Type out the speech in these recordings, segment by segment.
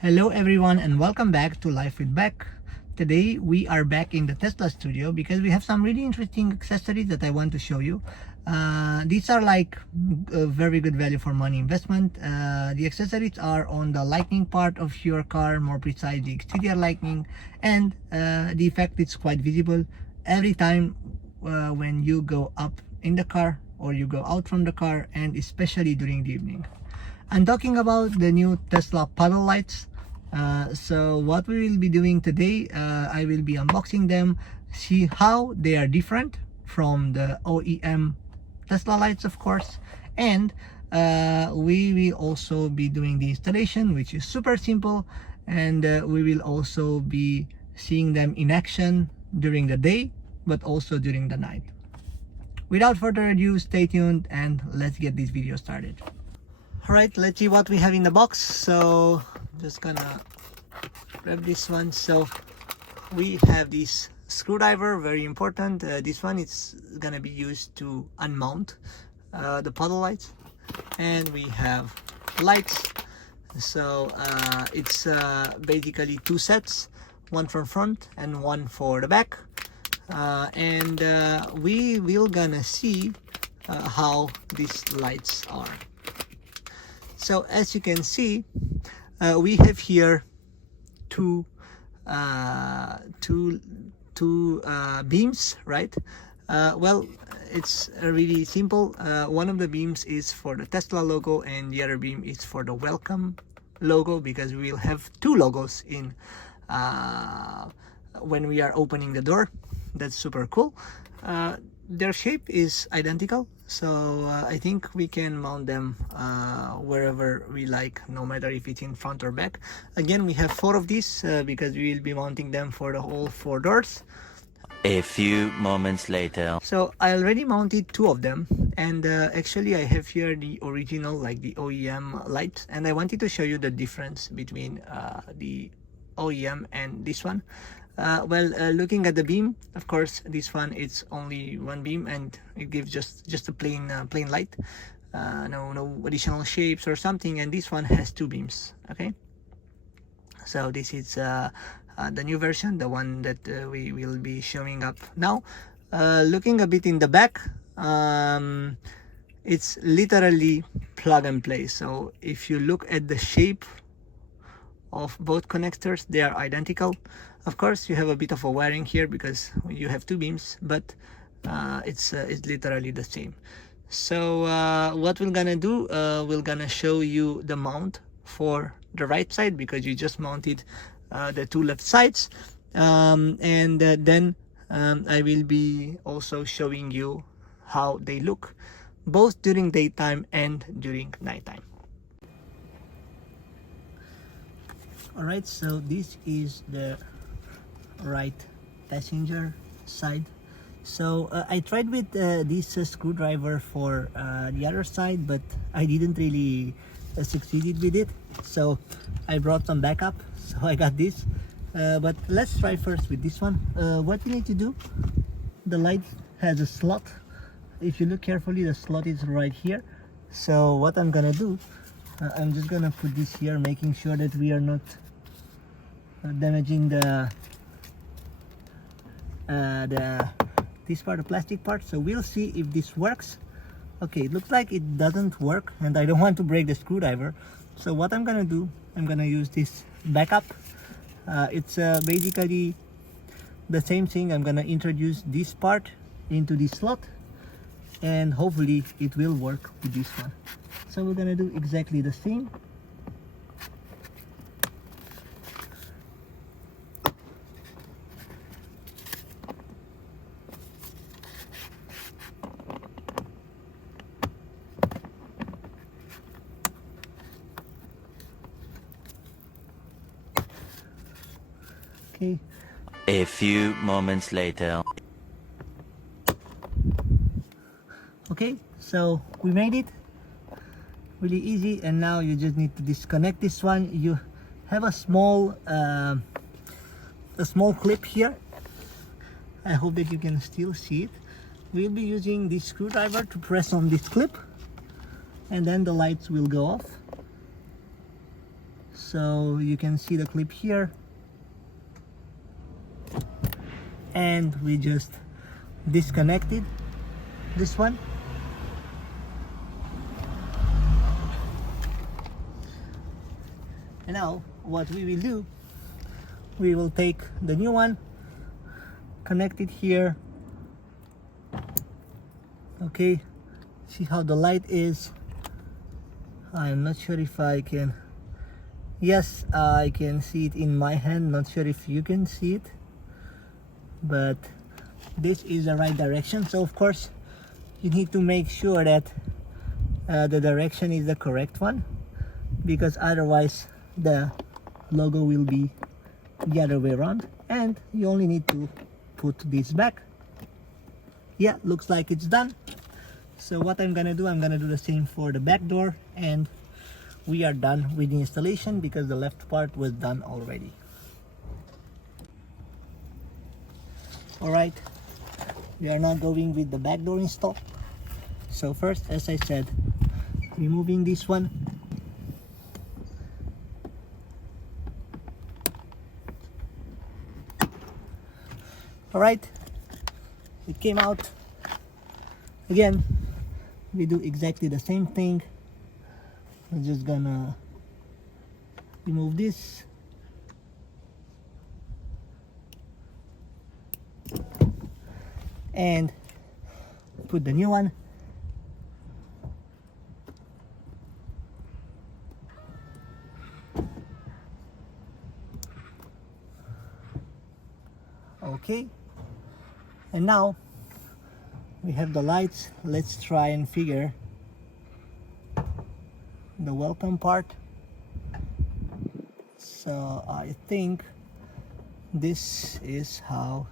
Hello everyone and welcome back to Life with Beck. Today we are back in the Tesla studio because we have some really interesting accessories that I want to show you. These are like a very good value for money investment. The accessories are on the lightning part of your car, more precise the exterior lightning, and the effect is quite visible every time when you go up in the car or you go out from the car, and especially during the evening. I'm talking about the new Tesla Puddle lights. So what we will be doing today, I will be unboxing them, see how they are different from the OEM Tesla lights, of course, and we will also be doing the installation, which is super simple, and we will also be seeing them in action during the day but also during the night. Without further ado, stay tuned and let's get this video started. Alright, let's see what we have in the box. So just gonna grab this one. So we have this screwdriver, very important. This one is gonna be used to unmount the puddle lights, and we have lights. So it's basically two sets, one from front and one for the back, and we will gonna see how these lights are. So as you can see, we have here two beams, right? Well, it's really simple. One of the beams is for the Tesla logo and the other beam is for the welcome logo, because we will have two logos in when we are opening the door. That's super cool. Their shape is identical, so I think we can mount them wherever we like, no matter if it's in front or back. Again, we have four of these because we will be mounting them for the whole four doors. A few moments later. So I already mounted two of them, and actually I have here the original, like the OEM light, and I wanted to show you the difference between the OEM and this one. Looking at the beam, of course this one it's only one beam and it gives just a plain light, no additional shapes or something, and this one has two beams. Okay, so this is the new version, the one that we will be showing up now. Looking a bit in the back, it's literally plug and play. So if you look at the shape of both connectors, they are identical. Of course you have a bit of a wiring here because you have two beams, but it's literally the same. So what we're gonna do, we're gonna show you the mount for the right side, because you just mounted the two left sides, and then I will be also showing you how they look both during daytime and during nighttime. Alright, so this is the right passenger side. So I tried with this screwdriver for the other side, but I didn't really succeeded with it, so I brought some backup. So I got this, but let's try first with this one. What you need to do, the light has a slot. If you look carefully, the slot is right here. So what I'm gonna do, I'm just gonna put this here, making sure that we are not damaging this part, the plastic part. So we'll see if this works. Okay, it looks like it doesn't work, and I don't want to break the screwdriver. So what I'm gonna do, I'm gonna use this backup. It's basically the same thing. I'm gonna introduce this part into this slot, and hopefully it will work with this one. So we're gonna do exactly the same. Okay. A few moments later. Okay, so we made it really easy, and now you just need to disconnect this one. You have a small clip here. I hope that you can still see it. We'll be using this screwdriver to press on this clip, and then the lights will go off. So you can see the clip here, and we just disconnected this one. And now what we will do, we will take the new one, connect it here. Okay, see how the light is. I'm not sure if I can, yes, I can see it in my hand, not sure if you can see it, but this is the right direction. So of course you need to make sure that the direction is the correct one, because otherwise the logo will be the other way around, and you only need to put this back. Yeah, looks like it's done. So what I'm gonna do, I'm gonna do the same for the back door, and we are done with the installation because the left part was done already. Alright, we are now going with the back door install. So first, as I said, removing this one. Alright, it came out. Again, we do exactly the same thing. We're just gonna remove this. And put the new one. Okay, and now we have the lights. Let's try and figure the welcome part. So I think this is how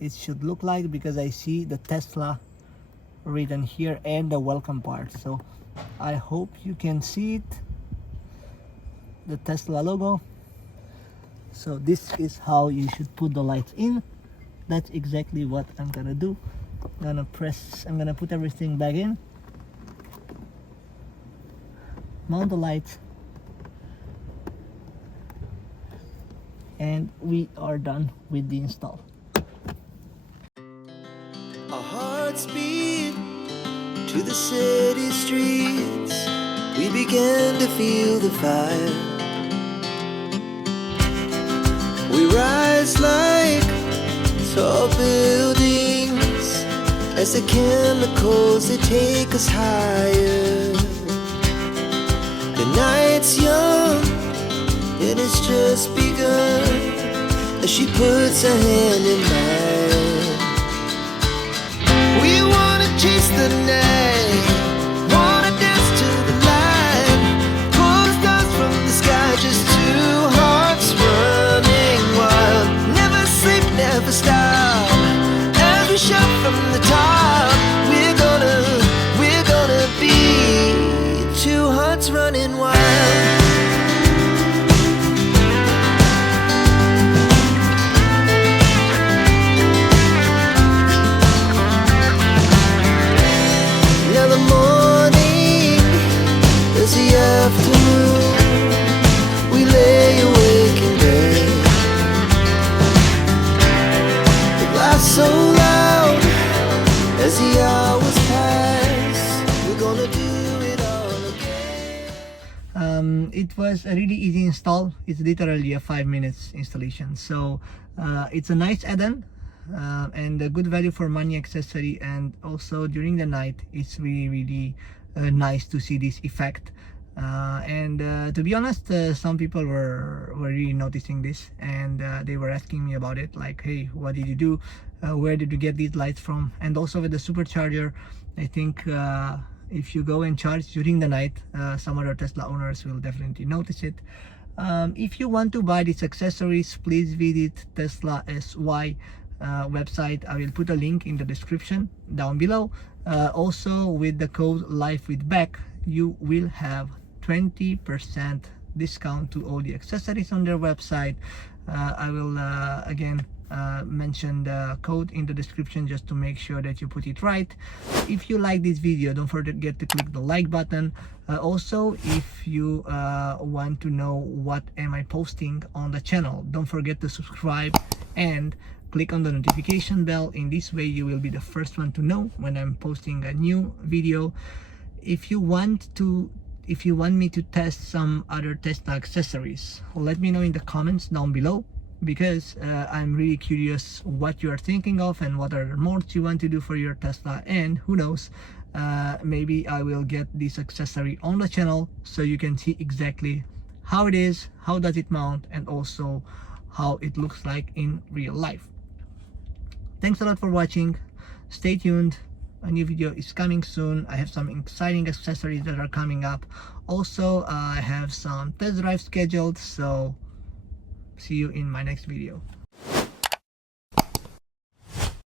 it should look like, because I see the Tesla written here and the welcome part. So I hope you can see it, the Tesla logo. So this is how you should put the lights in. That's exactly what I'm gonna do. I'm gonna put everything back in, mount the lights, and we are done with the install. Our hearts beat to the city streets. We began to feel the fire. We rise like tall buildings as the chemicals, they take us higher. The night's young and it's just begun as she puts her hand in mine. We wanna chase the night, wanna dance to the light, pull the stars from the sky, just two hearts running wild. Never sleep, never stop, as we shout from the top. We're gonna be two hearts running wild. Now the morning is the afternoon. We lay awake in bed. The glass so loud as the hours pass. We're gonna do it all again. It was a really easy install. It's literally a 5 minutes installation. So it's a nice add-on. And a good value for money accessory, and also during the night it's really nice to see this effect. And to be honest, some people were really noticing this, and they were asking me about it, like, hey, what did you do, where did you get these lights from? And also with the supercharger, I think if you go and charge during the night, some other Tesla owners will definitely notice it. If you want to buy these accessories, please visit Tesla SY website. I will put a link in the description down below. Also with the code LifeWithBack, you will have 20% discount to all the accessories on their website. I will again mention the code in the description just to make sure that you put it right. If you like this video, don't forget to click the like button. Also, if you want to know what am I posting on the channel, don't forget to subscribe and click on the notification bell. In this way you will be the first one to know when I'm posting a new video. If you want me to test some other Tesla accessories, let me know in the comments down below, because I'm really curious what you are thinking of and what other mods you want to do for your Tesla. And who knows, maybe I will get this accessory on the channel so you can see exactly how it is, how does it mount, and also how it looks like in real life. Thanks a lot for watching. Stay tuned, a new video is coming soon. I have some exciting accessories that are coming up. Also, I have some test drive scheduled, so see you in my next video.